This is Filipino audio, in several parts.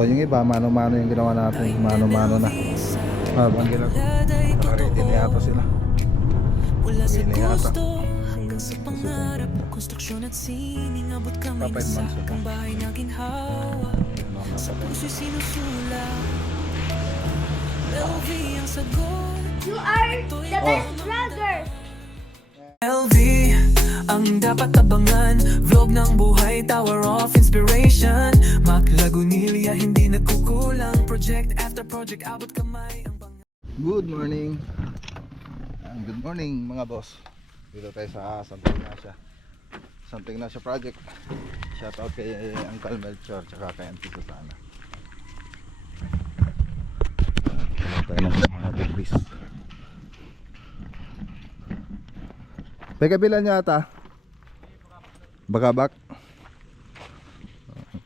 So yung iba mano-mano yung ginawa natin, mano-mano na. Habang ginagawa, naka-ready na yata sila. Mula sa Hindi na yata. gusto hanggang sa pangarap, konstruksyon at sining, abot kami Kapit sa man sila. kang bahay na ginhawa. Sa puso'y sinusulat, LV ang sagot. You are the best vlogger. LV ang dapat abangan, vlog ng buhay, tower of inspiration. Maklagunilya, hindi nagkukulang, project after project, abot kamay ang Good morning. Good morning mga boss. Dito tayo sa Santa Ignacia project. Shout out kay Uncle Melchor tsaka kay Auntie Susana. Tayo na mga degrees. Teka bilan nyo ata? Bagabak?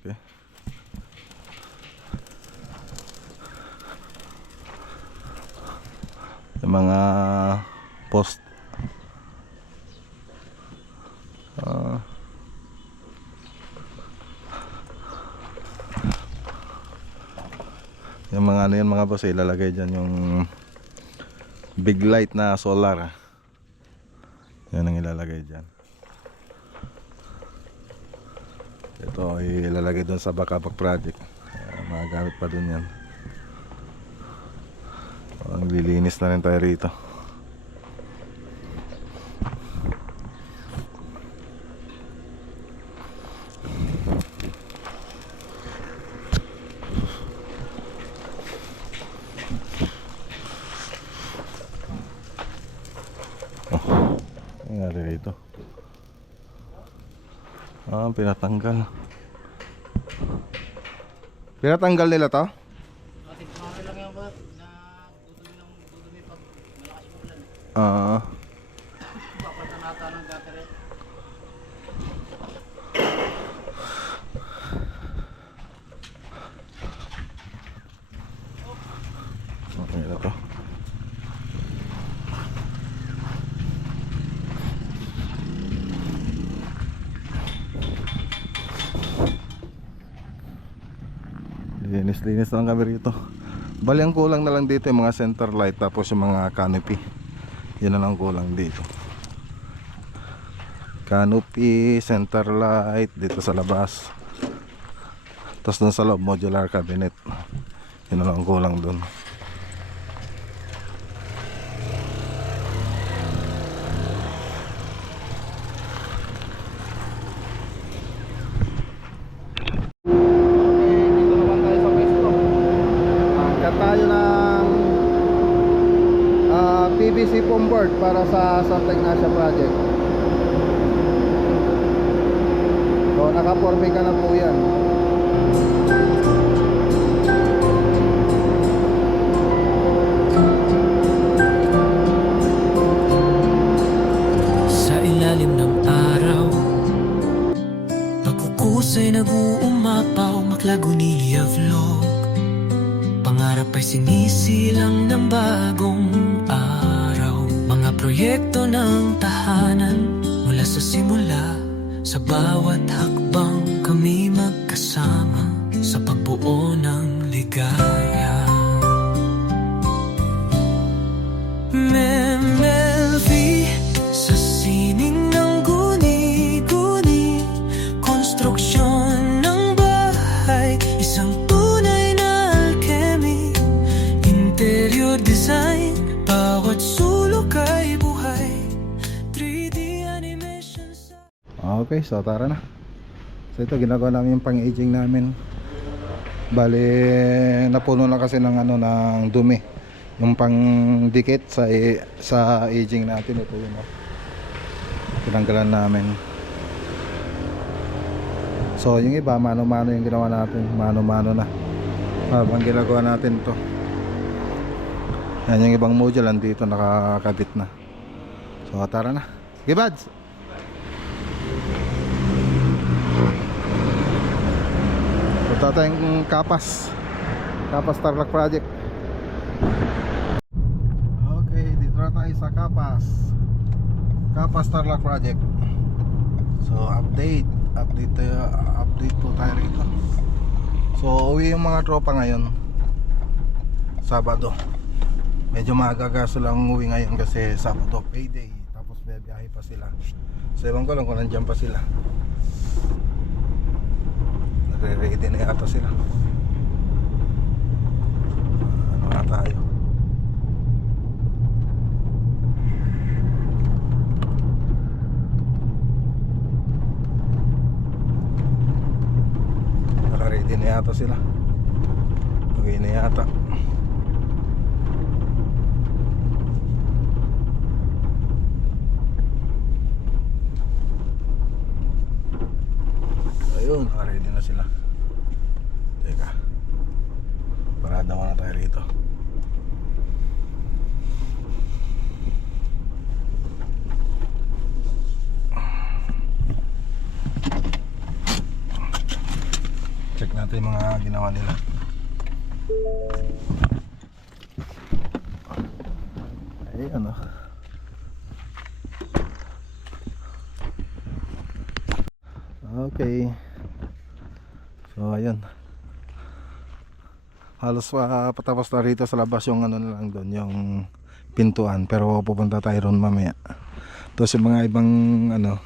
Okay. Yung mga post yung mga ano yun mga boss, ilalagay dyan yung big light na solar. Yan ang ilalagay dyan. Ito ay ilalagay doon sa Bakabak project. Magagamit pa doon yan. Ang lilinis na rin tayo rito. Nangyari rito. Pinatanggal. Pinatanggal nila to? Okay na to. Linis lang kami rito. Bali ang kulang na lang dito yung mga center light, tapos yung mga canopy. Yan na lang kulang dito. Canopy, center light dito sa labas. Tapos dun sa loob, modular cabinet. Yan na lang kulang dun. Tayo ng PVC foam board para sa Santa Ignacia project. So nakaporme ka na po yan. Sa ilalim ng araw, pagkukusay nag-uumapaw, Maklagunilya vlog. Pangarap ay sinisilang ng bagong araw. Mga proyekto ng tahanan, mula sa simula, sa bawat hakbang kami magkasama, sa pagbuo ng ligaya. MMLV, sa sining ng guni-guni, konstruksyon ng bahay, isang design, bawat sulok ay buhay, 3D animation sa... Okay, so tara na. So ito ginagawa namin yung pang-aging namin. Bale napuno na kasi ng ano, ng dumi yung pang-dikit sa aging natin. Ito yun, tinanggalan namin. So yung iba mano-mano yung ginawa natin, mano-mano na habang ginagawa natin to. Yan yung ibang module andito nakakabit na. So tara na. Sige buds. Punta tayong Kapas Tarlac project. Okay, dito na tayo sa Kapas Tarlac project. So update po tayo rito. So uwi yung mga tropa ngayon Sabado. Medyo maaga lang uwi ngayon kasi Sabado payday. Tapos biyahe pa sila. So ewan ko lang kung nandiyan pa sila. Nagre-ready na yata sila. Ano na tayo? Naka-ready na yata sila. Uwi na yata. Ayun, naka-ready na sila. Teka, parada muna tayo rito. Check natin yung mga ginawa nila. Ayan o. Okay. So ayun. Halos patapos na rito sa labas yung ano na lang doon, yung pintuan, pero pupunta tayo ron mamaya. Tapos yung mga ibang ano,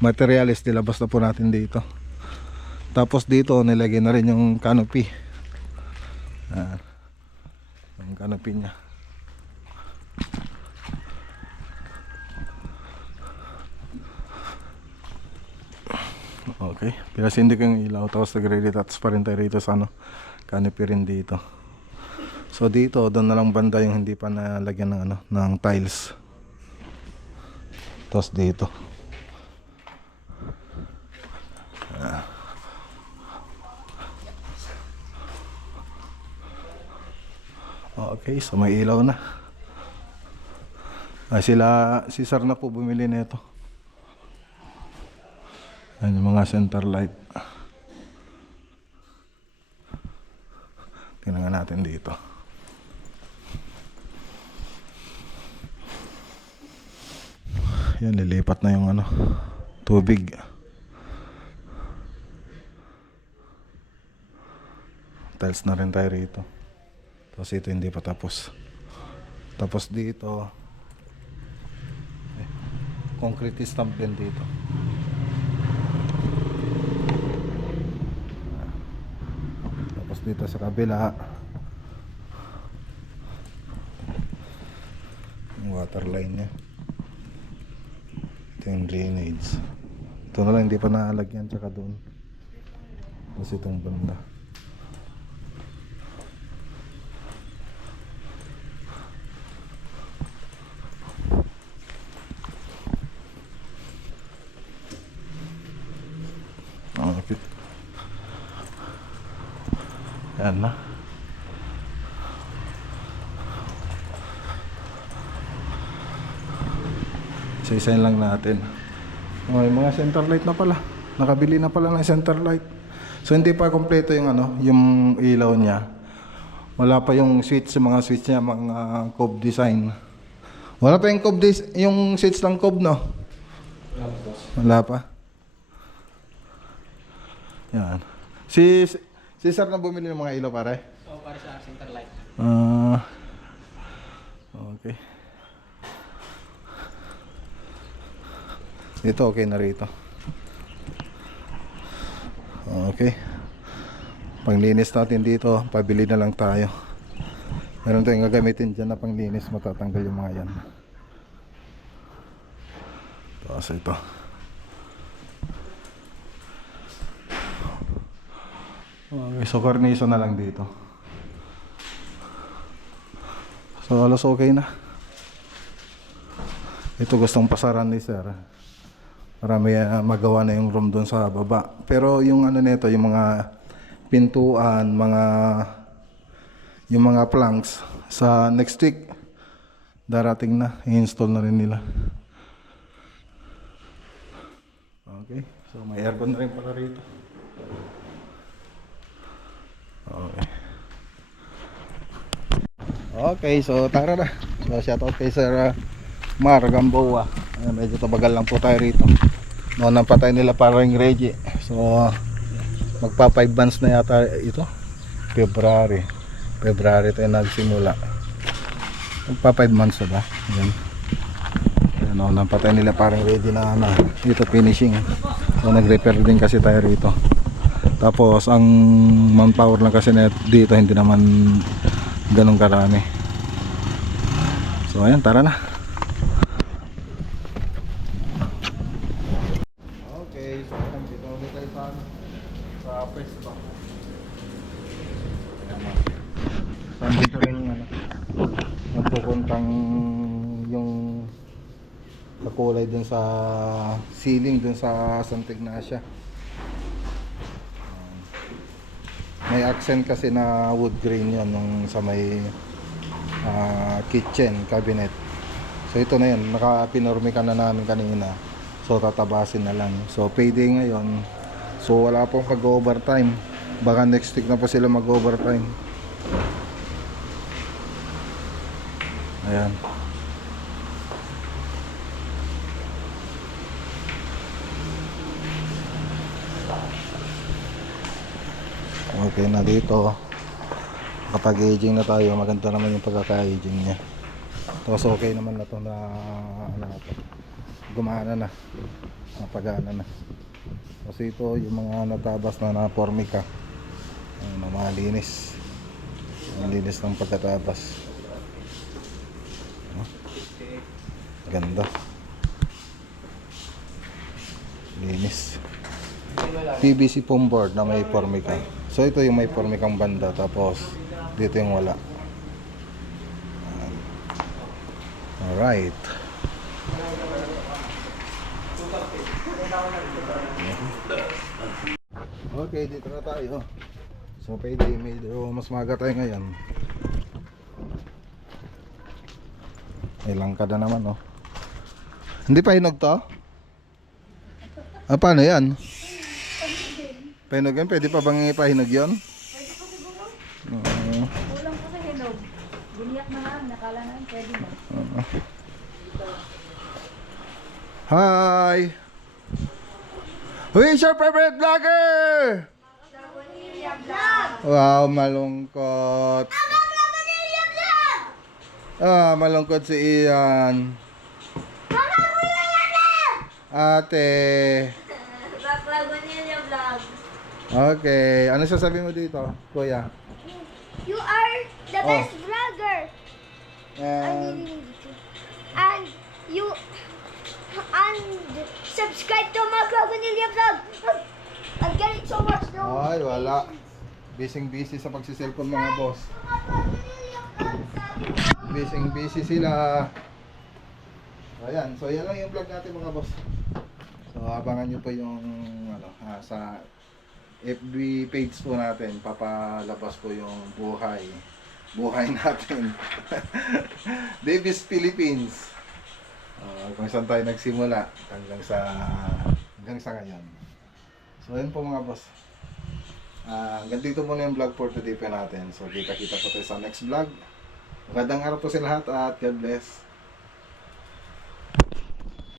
materials nilabas na po natin dito. Tapos dito nilagay na rin yung canopy. Yung canopy niya. Okay, pinasindik yung ilaw tapos nagre-retouch pa rin tayo rito sa ano, canopy rin dito. So dito, doon na lang banda yung hindi pa nalagyan ng ano, ng tiles. Tapos dito. Okay, so may ilaw na. Si Sir na po bumili nito. Ayan yung mga center light. Tingnan nga natin dito. Yan, lilipat na yung ano, tubig. Tiles na rin tayo rito. Tapos ito hindi pa tapos. Tapos dito concrete stamp din dito. Tapos dito sa kabila yung water line nya. Ito yung drainage. Ito na lang hindi pa naalagyan, tsaka doon. Tapos itong banda. Okay. Yan na. Isa-isayin lang natin. Okay, mga center light na pala. Nakabili na pala ng center light. So hindi pa kompleto yung ano, yung ilaw niya. Wala pa yung switch, yung mga switch niya, mga cob design. Wala pa yung cob yung switch ng cob, no? Wala pa. Yan. Si Sir na bumili ng mga ilaw, pare? Oo, para sa center light. Okay. Dito okay na rito. Okay. Panglinis natin dito, pabili na lang tayo. Meron tayong gagamitin dyan na panglinis, matatanggal yung mga yan. Tapos ito. Okay, so karniso na lang dito. So halos okay na. Ito gustong pasaran ni Sir para may magawa na yung room doon sa baba. Pero yung ano nito, yung mga pintuan, yung mga planks sa next week darating na, i-install na rin nila. Okay, so may aircon na rin pala rito. Okay. Okay, so tara na. So shoutout kay Sir Mar Gamboa. Medyo tabagal lang po tayo rito. Noon pa tayo nila parang Reggie. So Magpa 5 months na yata ito. February tayo nagsimula. Magpa 5 months na ba? Yan. Ayan o, napatay nila, parang ready na na. Dito finishing. So nag-repair din kasi tayo rito. Tapos ang manpower lang kasi na dito hindi naman ganun karami. So ayan, tara na. Okay, so ayan, dito ulit tayo sa pwesto. Ayan, dito rin magpupuntang yung kakulay dun sa ceiling dun sa Santa Ignacia. May accent kasi na wood grain yun nung sa may kitchen cabinet. So ito na yun, naka-pinormikan na namin kanina. So tatabasin na lang. So payday ngayon. So wala pong pag-overtime. Baka next week na po sila mag-overtime. Ayan. Okay na dito. Kapag aging na tayo, maganda naman yung pagkaka-aging niya. Tapos okay naman na to na ano na to. Gumana na. Napagana na. Kasi ito yung mga natabas na formica. Ano, malinis. Ang linis ng pagkatabas. Ganda. Linis. PVC foam board na may formica. So ito yung may formicang banda, tapos dito yung wala. Alright. Okay, dito na tayo. So pwede medyo mas maga tayo ngayon. May langka na naman, oh. Hindi pa hinog to? Ah, paano yan? Pahinog yan? Pwede pa bang ipahinog yun? Pwede po siguro. Oo. Kulang po sa hinog. Biniyak na nga, nakala na pwede na. Hi! Who is your favorite vlogger? Wow, malungkot. Ah, malungkot si Ian. Ate. Okay, ano sasabihin mo dito, kuya? You are the Oh. best vlogger. And you subscribe to my Clagunilla vlog. I'm getting so much no. Ay, wala. Busy sa pagsiselfon mga boss. Busy sila. Ayan, so yan lang yung vlog natin mga boss. So abangan nyo po yung ano, sa FB page po natin, papalabas po yung buhay natin. Davis Philippines. Kung saan tayo nagsimula hanggang sa ngayon. So yun po mga boss. Hanggang dito muna yung vlog for today po natin. So kita-kita po tayo sa next vlog. Magandang araw po sa lahat at God bless.